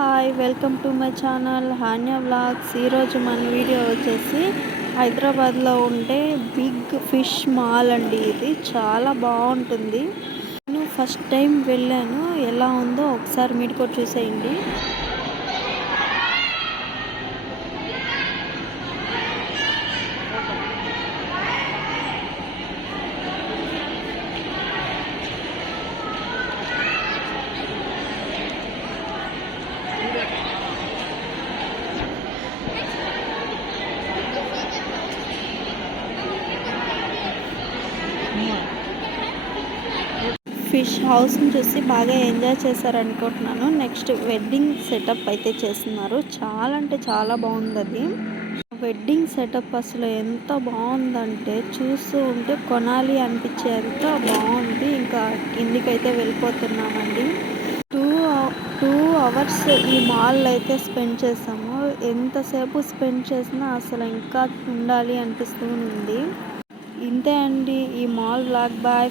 Hi welcome to my channel Hanya vlogs. ఈరోజు మన video వచ్చేసి హైదరాబాద్లో ఉండే బిగ్ ఫిష్ మాల్ అండి ఇది. చాలా బాగుంటుంది. నేను ఫస్ట్ టైం వెళ్ళాను. ఎలా ఉందో ఒకసారి మీరు కూడా చూసేయండి. ఫిష్ హౌస్ని చూసి బాగా ఎంజాయ్ చేశారనుకుంటున్నాను. నెక్స్ట్ వెడ్డింగ్ సెటప్ అయితే చేస్తున్నారు. చాలా అంటే చాలా బాగుంది అది వెడ్డింగ్ సెటప్ అసలు ఎంత బాగుందంటే చూస్తూ ఉంటే కొనాలి అనిపించేంత బాగుంది. ఇంకా కిందికైతే వెళ్ళిపోతున్నామండి. టూ టూ అవర్స్ ఈ మాల్ అయితే స్పెండ్ చేసాము. ఎంతసేపు స్పెండ్ చేసినా అసలు ఇంకా ఉండాలి అనిపిస్తూ ఉంది. ఇంతే అండి. ఈ మాల్ బ్లాక్ బాయ్.